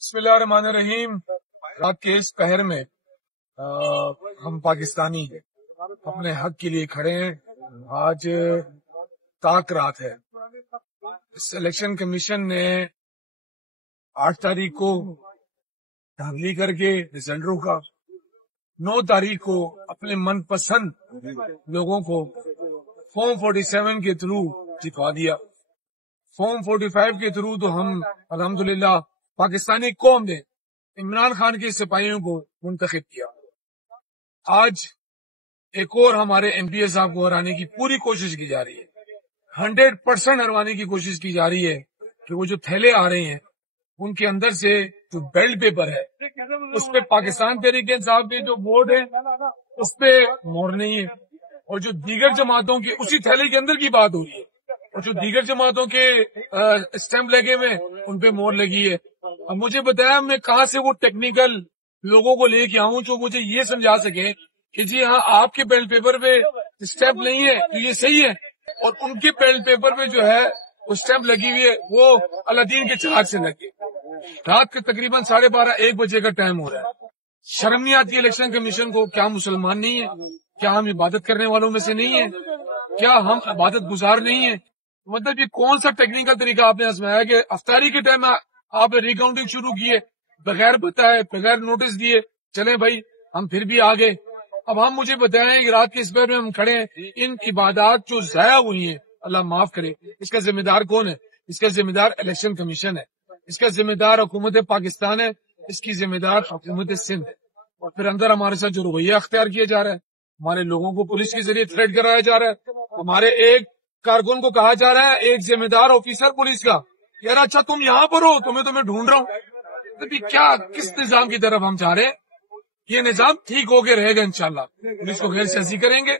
बिस्मिल्लाहिर्रहमानिर्रहीम। रात के इस पहर में हम पाकिस्तानी अपने हक के लिए खड़े हैं। आज ताक रात है। इस इलेक्शन कमीशन ने 8 तारीख को धांधली करके रिजल्ट रोका। 9 तारीख को अपने मनपसंद लोगों को फॉर्म 47 के थ्रू जितवा दिया। फॉर्म 45 के थ्रू तो हम अल्हम्दुलिल्लाह पाकिस्तानी कौम ने इमरान खान के सिपाहियों को मुंतखब किया। आज एक और हमारे एमपीए साहब को हराने की पूरी कोशिश की जा रही है। 100% हरवाने की कोशिश की जा रही है कि वो जो थैले आ रहे हैं उनके अंदर से जो बेल्ट पेपर है उस पे पाकिस्तान तहरीक इंसाफ के जो बोर्ड है उस पे मोहर नहीं है, और जो दीगर जमातों के उसी थैले के अंदर की बात हो रही है, और जो दीगर जमातों के स्टैंप लगे हुए उन पे मोहर लगी है। अब मुझे बताया मैं कहाँ से वो टेक्निकल लोगों को लेके आऊं जो मुझे ये समझा सके कि जी हाँ आपके बैलेट पेपर पे स्टैंप नहीं है तो ये सही है, और उनके बैलेट पेपर पे जो है वो स्टैंप लगी हुई है वो अलादीन के चिराग से लगी। रात के तकरीबन 12:30-1 बजे का टाइम हो रहा है। शर्म नहीं आती इलेक्शन कमीशन को? क्या मुसलमान नहीं है? क्या हम इबादत करने वालों में से नहीं है? क्या हम इबादत गुजार नहीं है? मतलब ये कौन सा टेक्निकल तरीका आपने आजमाया कि अफ्तारी के टाइम आपने रिकाउंटिंग शुरू की है, बगैर बताए बगैर नोटिस दिए चले भाई हम फिर भी आ गए। अब हम मुझे बताएं कि रात के इस पर में हम खड़े हैं, इन इबादत जो जाया हुई हैं अल्लाह माफ करे, इसका जिम्मेदार कौन है? इसका जिम्मेदार इलेक्शन कमीशन है, इसका जिम्मेदार हुकूमत पाकिस्तान है, इसकी जिम्मेदार हुकूमत सिंध है। और फिर अंदर हमारे साथ जो रवैया अख्तियार किया जा रहा है, हमारे लोगों को पुलिस के जरिए थ्रेट कराया जा रहा है, हमारे एक कारकुन को कहा जा रहा है, एक जिम्मेदार ऑफिसर पुलिस का, यार अच्छा तुम यहाँ पर हो, तुम्हें ढूंढ रहा हूँ। तो क्या किस निजाम की तरफ हम जा रहे हैं? ये निजाम ठीक होके रहेगा इंशाल्लाह। पुलिस को गैर सियासी करेंगे,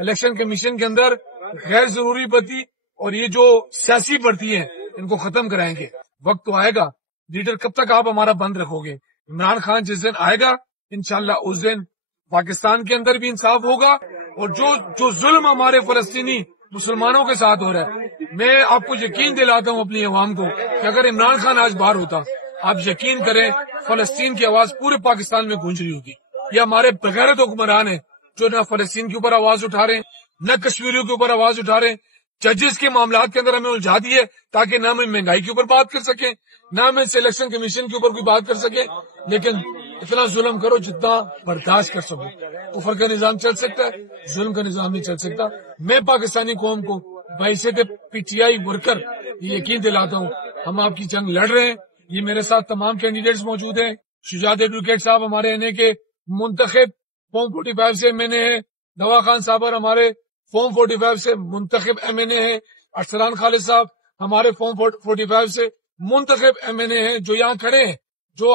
इलेक्शन कमीशन के अंदर गैर जरूरी भर्ती और ये जो सियासी भर्ती है इनको खत्म कराएंगे। वक्त तो आएगा, लीडर कब तक आप हमारा बंद रखोगे? इमरान खान जिस दिन आएगा इंशाल्लाह उस दिन पाकिस्तान के अंदर भी इंसाफ होगा, और जो जुल्म हमारे फलस्तीनी मुसलमानों के साथ हो रहा है, मैं आपको यकीन दिलाता हूँ अपनी अवाम को कि अगर इमरान खान आज बाहर होता, आप यकीन करें फलस्तीन की आवाज पूरे पाकिस्तान में गूंज रही होगी। ये हमारे बगैरत हुक्मरान है जो न फलस्तीन के ऊपर आवाज उठा रहे हैं, न कश्मीरियों के ऊपर आवाज उठा रहे हैं। जजेस के मामलात के अंदर हमें उलझा दिए ताकि न हम महंगाई के ऊपर बात कर सके, न हम इलेक्शन कमीशन के ऊपर कोई बात कर सके। लेकिन इतना जुल्म करो जितना बर्दाश्त कर सको। कुफर का निजाम चल सकता है, जुल्म का निजाम नहीं चल सकता। मैं पाकिस्तानी कौम को बैसियत पीटीआई वर्कर यकीन दिलाता हूँ हम आपकी जंग लड़ रहे हैं। ये मेरे साथ तमाम कैंडिडेट्स मौजूद हैं। शुजात एडवोकेट साहब हमारे एनए के मुंतखब फॉर्म 45 से एमएनए है, नवा खान साहब हमारे फॉर्म 45 से मुंतखब एमएनए है, अरसलान खालिद साहब हमारे फॉर्म 45 से मुंतखब एमएनए है जो यहाँ खड़े हैं। जो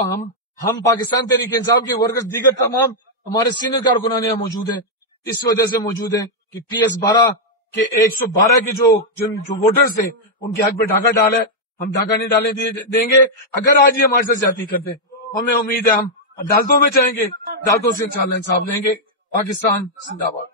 हम पाकिस्तान तहरीक इंसाफ के वर्कर्स दीगर तमाम हमारे सीनियर कारकुनान यहाँ मौजूद हैं, इस वजह से मौजूद हैं कि PS12 के 112 के जो वोटर्स थे उनके हक पे डाका डाला है। हम डाका नहीं डालने देंगे। अगर आज ये हमारे साथ ज्यादती करते हमें उम्मीद है हम अदालतों में जाएंगे, अदालतों से इंशाल्लाह इंसाफ लेंगे। पाकिस्तान जिंदाबाद।